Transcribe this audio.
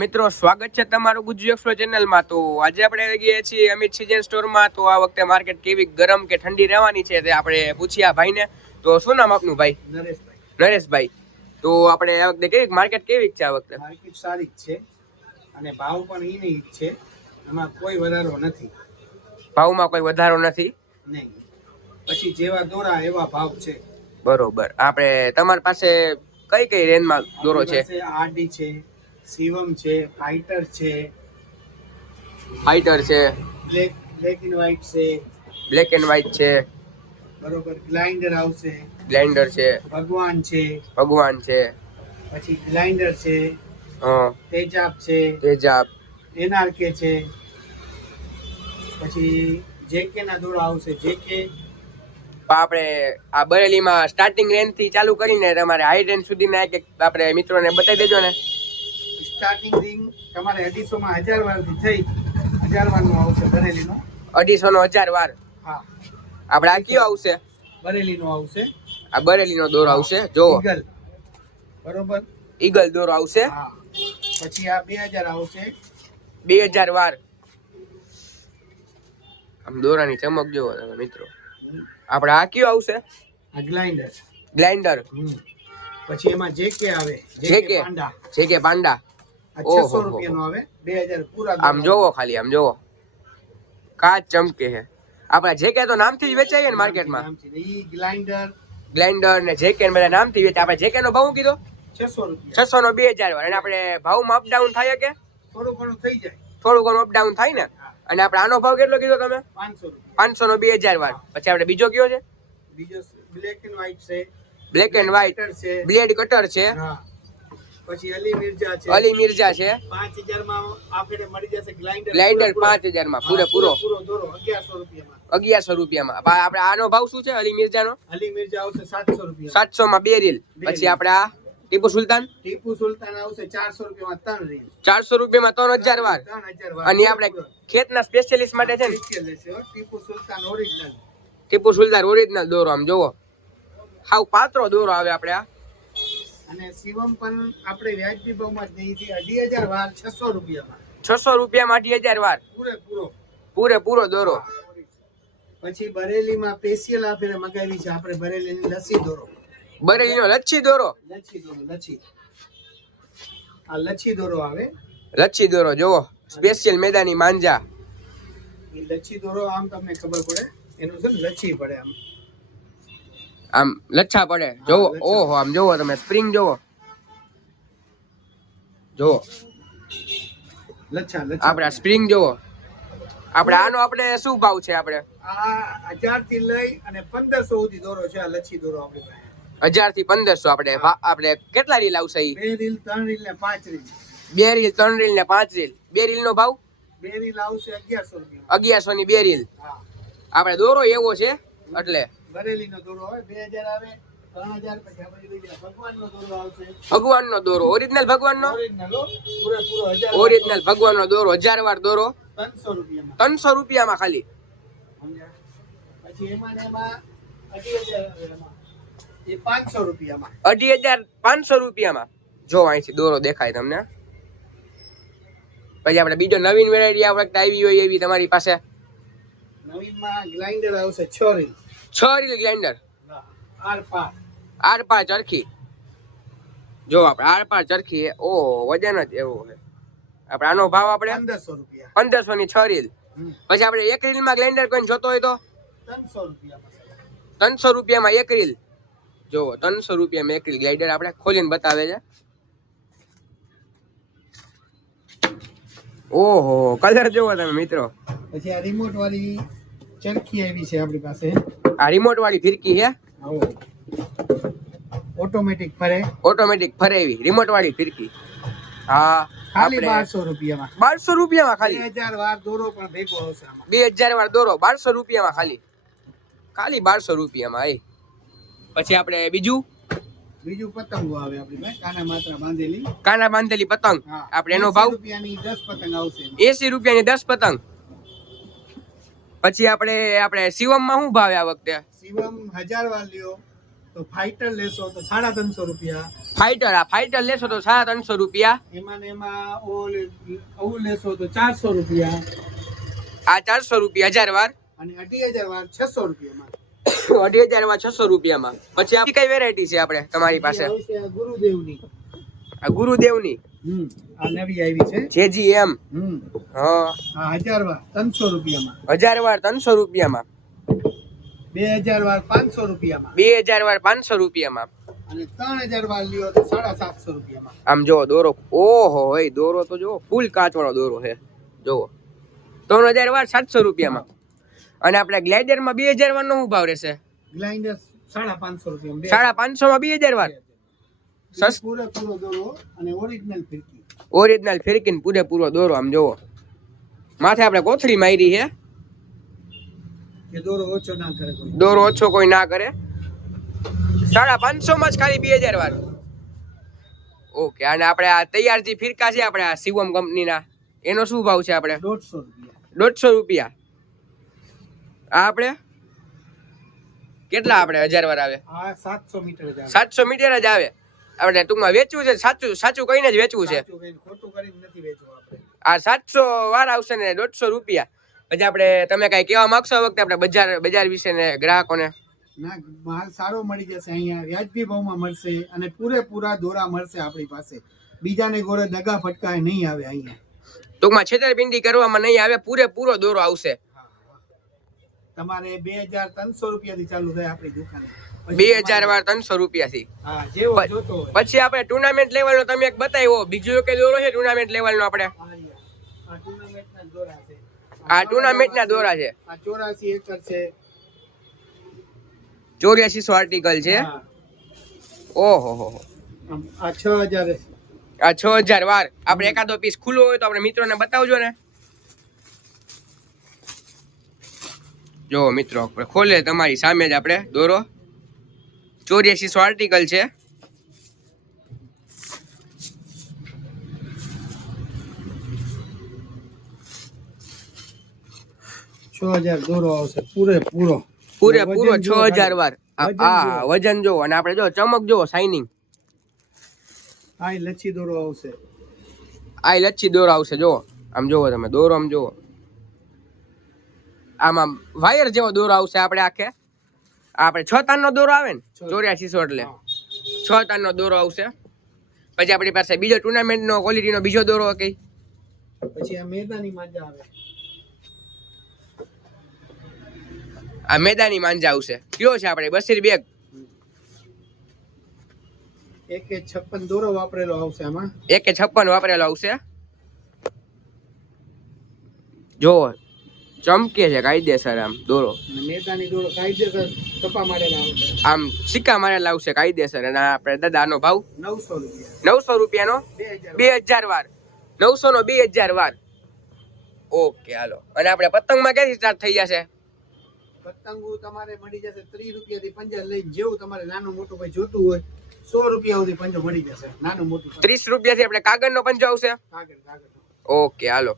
મિત્રો સ્વાગત છે તમારું ગુજુ એક્સપ્લો ચેનલમાં તો આજે આપણે આવી ગયા છીએ અમિત સિઝન સ્ટોરમાં તો આ વખતે માર્કેટ કેવી ગરમ કે ઠંડી રહેવાની છે તે આપણે પૂછ્યા ભાઈને. તો શું નામ આપનું ભાઈ? નરેશભાઈ. નરેશભાઈ. તો આપણે આ વખતે કેવી માર્કેટ કેવી છે આ વખતે? માર્કેટ સારી જ છે અને ભાવ પણ એની નહીં છે. એમાં કોઈ વધારો નથી. ભાવમાં કોઈ વધારો નથી? નહીં. પછી જેવા દોરા એવા ભાવ છે. બરોબર. આપણે તમારી પાસે કઈ કઈ રેન્જમાં દોરો છે? આડી છે શિવમ છે ફાઈટર છે ફાઈટર છે. બ્લેક બ્લેક એન્ડ વ્હાઈટ છે. બ્લેક એન્ડ વ્હાઈટ છે. બરોબર ગ્લાઇન્ડર આવશે. ગ્લાઇન્ડર છે. ભગવાન છે. ભગવાન છે. પછી ગ્લાઇન્ડર છે. હા. તેજાબ છે. તેજાબ. એનઆરકે છે. પછી જેકે ના દોરા આવશે. જેકે આપણે આ બરેલીમાં સ્ટાર્ટિંગ રેન્જથી ચાલુ કરીને તમારે હાઈ રેન્જ સુધીના એક એક આપણે મિત્રોને બતાવી દેજો ને. સ્ટાર્ટિંગ રિંગ તમારે અઢીસો માં હજાર વારથી થઈ હજાર વારનું આવશે બરેલીનો અઢીસો નો હજાર વાર. હા. આપણે આ કયો આવશે? બરેલીનો આવશે. આ બરેલીનો દોરો આવશે? જો ઈગલ. બરોબર? ઈગલ દોરો આવશે? હા. પછી આ બે હજાર આવશે. બે હજાર વાર. આમ દોરાની ચમક જોવો તમે મિત્રો. આપણે આ કયો આવશે? આ ગ્લાઇન્ડર. ગ્લાઇન્ડર. પછી એમાં જે કે આવે જે? કે. પાંડા. જે કે પાંડા. આ ઓહો, છસો હો, રૂપિયાનો આવે. બે પૂરા આમ જોવો ખાલી આમ જોવો. કાચ ચમકે છે. આપણા જે તો નામથી જ વેચાય ને માર્કેટમાં. નામથી. ઈ ગ્લાઇન્ડર. ગ્લાઇન્ડર ને જે કે બધા નામથી વેચાય આપણે જે નો ભાવ કીધો? છસો રૂપિયા. છસો નો બે હજાર અને આપણે ભાવમાં અપડાઉન થાય કે? થોડું ઘણું થઈ જાય. થોડું ઘણું અપડાઉન થાય ને? અને આપણે આનો ભાવ કેટલો કીધો તમે? પાંચસો નો બે હજાર વાર પછી આપણે બીજો કયો છે? બીજો બ્લેક એન્ડ વ્હાઈટ છે. Black and white blade cutter છે. પછી અલી મિર્જા છે. અલી મિર્જા છે. પાંચ હજારમાં આપણે મળી જશે ગ્લાઇન્ડર ગ્લાઇડર પાંચ હજારમાં પૂરેપૂરો. પૂરો દોરો અગિયારસો રૂપિયામાં. અગિયારસો રૂપિયામાં. આપણે આનો ભાવ શું છે અલી મિર્જાનો? અલી મિર્જા આવશે સાતસો રૂપિયા. 700 માં બે રીલ. પછી આપણે આ ટીપુ સુલતાન? ટીપુ સુલતાન આવશે ચારસો રૂપિયામાં ત્રણ રીલ. ચારસો રૂપિયામાં ત્રણ હજાર વાર. ત્રણ હજાર વાર. અને આપણે ખેતના સ્પેશિયલિસ્ટ માટે છે ને. ટીપુ સુલતાન ઓરિજિનલ ટીપુ સુલતાન ઓરિજિનલ દોરો આમ જોવો. હાવ પાત્રો દોરો આવે આપણે આ. અને શિવમ પણ આપણે વ્યાજબી ભાવમાં જ દઈએ અઢી હજાર વાર છસો રૂપિયામાં. છસો રૂપિયામાં અઢી હજાર વાર? પૂરેપૂરો. પૂરેપૂરો દોરો. પછી બરેલીમાં સ્પેશિયલ આપણે મગાવી છે આપણે બરેલીની લસ્સી દોરો. બરેલીનો લચ્છી દોરો? લચ્છી દોરો લચ્છી. આ લચ્છી દોરો આવે. લચ્છી દોરો જોવો સ્પેશિયલ મેદાની માંજા. એ લચ્છી દોરો આમ તમને ખબર પડે. એનું છે લચ્છી પડે આમ. આમ લચ્છા પડે. જોવો ઓહો આમ જોવો તમે સ્પ્રિંગ જોવો. જોવો. લચ્છા સ્પ્રિંગ જોવો. આપણે આનો આપણે શું ભાવ છે આપણે? આ થી લઈ અને પંદરસો સુધી દોરો છે આ લચ્છી દોરો આપણી પાસે. થી પંદરસો આપણે આપણે કેટલા રીલ આવશે ઈ? બે રીલ ત્રણ રીલ ને પાંચ રીલ. બે રીલ ત્રણ રીલ ને પાંચ રીલ. બે રીલ નો ભાવ? બે રીલ આવશે અગિયારસો રૂપિયા અગિયારસો ની બે રીલ. આપણે દોરો એવો છે એટલે દોરો આવે બે હજાર આવે આપણે ભગવાન નો દોરો ઓરિજિનલ ભગવાન નો ઓરિજિનલ ભગવાન નો દોરો હજાર વાર દોરો? ત્રણસો રૂપિયામાં. ખાલી. અઢી હજાર પાંચસો રૂપિયામાં. જો અહીંથી દોરો દેખાય તમને પછી આપણે બીજો નવીન વેરાયટી આ આવી હોય એવી તમારી પાસે? નવીનમાં ગ્લાઇન્ડર આવશે છ રીલ છ રીલ ગ્રાઇન્ડર આર પાર ચરખી જો આપણે આર પાર ચરખી ઓ વજન જ એવો છે આપણે આનો ભાવ આપણે પંદરસો રૂપિયા. પંદરસો ની છ રીલ. પછી આપણે એક રીલમાં ગ્રાઇન્ડર કોઈ જોતો હોય તો? ત્રણસો રૂપિયા ત્રણસો રૂપિયામાં એક રીલ. જો ત્રણસો રૂપિયામાં એક રીલ. ગ્લાઇડર આપણે ખોલીને બતાવે છે. ઓહો કલર જોવો તમે મિત્રો. પછી આ રિમોટ વાળી ચરખી આવી છે આપણી પાસે. આ રિમોટ વાળી ફિરકી છે? ઓટોમેટિક ફરે. ઓટોમેટિક ફરે એવી. રિમોટ વાળી ફિરકી. હા ખાલી બારસો રૂપિયામાં. બારસો રૂપિયામાં બે હજાર વાર દોરો પણ ભેગો આવશે બે હજાર વાર દોરો બારસો રૂપિયામાં ખાલી? ખાલી બારસો રૂપિયામાં એ. પછી આપણે બીજું? બીજું પતંગો આવે આપણી કાના માત્રા બાંધેલી. કાના બાંધેલી પતંગ. આપણે એનો ભાવ? રૂપિયાની દસ પતંગ આવશે એસી રૂપિયાની દસ પતંગ. પછી આપણે આપણે શિવમમાં શું ભાવે આ વખતે? શિવમ હજાર વાર લ્યો તો ફાઈટર લેશો તો સાડા ત્રણસો રૂપિયા. ફાઈટર આ ફાઈટર લેશો તો સાડા ત્રણસો રૂપિયા. એમાં ને એમાં ઓલ લેશો તો ચારસો રૂપિયા. આ ચારસો રૂપિયા હજાર વાર? અને અઢી હજાર વાર છસો રૂપિયામાં. અઢી હજારમાં છસો રૂપિયામાં. પછી આપણી કઈ વેરાયટી છે આપણે તમારી પાસે? ગુરુદેવની. આ ગુરુદેવની? નવી આવી છે. જેજી એમ? હા. હજાર વાર ત્રણસો રૂપિયામાં. હજાર વાર ત્રણસો રૂપિયામાં. બે હજાર વાર પાંચસો રૂપિયામાં. બે હજાર વાર પાંચસો રૂપિયામાં. અને ત્રણ હજાર વાર લ્યો તો સાડા સાતસો રૂપિયામાં. આમ જો દોરો ઓહો હોય દોરો તો જો ફૂલ કાચ વાળો દોરો છે. જુઓ ત્રણ હજાર વાર સાતસો રૂપિયામાં. અને આપણે ગ્લાઇડરમાં બે હજાર વાર નો શું ભાવ રહેશે? સાડા પાંચસો રૂપિયામાં સાડા પાંચસો માં બે હજાર. વાર પૂરેપૂરો દોરો અને ઓરિજિનલ ફિરકી. ઓરિજિનલ ફિરકીન પૂરેપૂરો દોરો આમ જોવો. માથે આપણે કોથળી મારી છે. દોરો ઓછો ના કરે કોઈ. દોરો ઓછો કોઈ ના કરે. સાડા પાંચસો માં જ ખાલી બે હજાર વાર ઓકે અને આપણે આ તૈયાર જે ફિરકા છે આપણે આ શિવમ કંપનીના એનો શું ભાવ છે આપણે? દોઢસો રૂપિયા. દોઢસો રૂપિયા. આ આપણે? કેટલા આપણે હજાર વાર આવે? સાતસો મીટર સાતસો મીટર જ આવે. આપણે ટૂંકમાં વેચવું છે સાચું સાચું કહીને જ વેચવું છે. ખોટું કરીને નથી વેચવું આપણે. આ સાતસો વાર આવશે ને દોઢસો રૂપિયા. પછી આપણે તમે કઈ કહેવા માંગશો વખતે આપણે બજાર બજાર વિશે ને ગ્રાહકોને? ના માલ સારો મળી જશે. અહીંયા વ્યાજબી ભાવમાં મળશે અને પૂરેપૂરા દોરા મળશે આપણી પાસે. બીજાને ગોળે દગા ફટકાય નહીં આવે અહીંયા. ટૂંકમાં છેતરપિંડી કરવામાં નહીં આવે પૂરેપૂરો દોરો આવશે. તમારે બે હજાર ત્રણસો રૂપિયાથી ચાલુ થાય આપણી દુકાને. બે હજાર વાર ત્રણસો જોતો હોય. પછી આપણે ટુર્નામેન્ટ લેવલ નો તમે એક બતાવ્યો. બીજો કઈ દોરો છે ટુર્નામેન્ટ લેવલનો આપણે? આ ટુર્નામેન્ટ ટુર્નામેન્ટના દોરા છે. ચોરાસી એકર છે. ચોર્યાસીસો આર્ટિકલ છે. ઓહો હો હો. આ છ હજાર આ છ હજાર વાર. આપણે એકાદો પીસ ખુલ્લો હોય તો આપણે મિત્રોને બતાવજો ને. જો મિત્રો ખોલે તમારી સામે જ આપણે દોરો. ચોર્યાસીસો આર્ટિકલ છે. છ હજાર દોરો આવશે. પૂરેપૂરો પૂરેપૂરો છ હજાર વાર. હા વજન જુઓ. અને આપણે જો ચમક જો શાઇનિંગ આ લચ્છી દોરો આવશે. આ લચ્છી દોરો આવશે જો આમ જોવો તમે દોરો આમ જોવો આમાં વાયર જેવો દોરો આવશે આપણે આખે. આપણે છ તારનો દોરો આવે ને? ચોર્યાસી ચોર્યાસીસો એટલે. છ છ તારનો દોરો આવશે. પછી આપણી પાસે બીજો ટુર્નામેન્ટનો ક્વોલિટીનો બીજો દોરો કઈ પછી આ મેદાની માંજા આવે. આ મેદાની માંજા આવશે. કયો છે આપણે? બસીર બેગ. એક એક છપ્પન દોરો વાપરેલો આવશે આમાં. એકે છપ્પન વાપરેલો આવશે. જો ચમકે છે કાયદેસર આમ દોરો. દોરો કાયદેસર કપા મારેલા આમ સિક્કા મારેલા આવશે કાયદેસર. અને આપણે દાદા આનો ભાવ? નવસો રૂપિયા. નવસો રૂપિયાનો? બે હજાર બે હજાર વાર. નવસો નો બે હજાર વાર. ઓકે હાલો. અને આપણે પતંગમાં ક્યાંથી સ્ટાર્ટ થઈ જશે? પતંગો તમારે મળી જશે ત્રીસ રૂપિયા થી પંજા લઈને જેવું તમારે નાનું મોટું કોઈ જોતું હોય સો રૂપિયા સુધી પંજો મળી જશે નાનું મોટું. ત્રીસ રૂપિયાથી આપણે કાગળનો પંજો આવશે? કાગળ કાગળ ઓકે હાલો.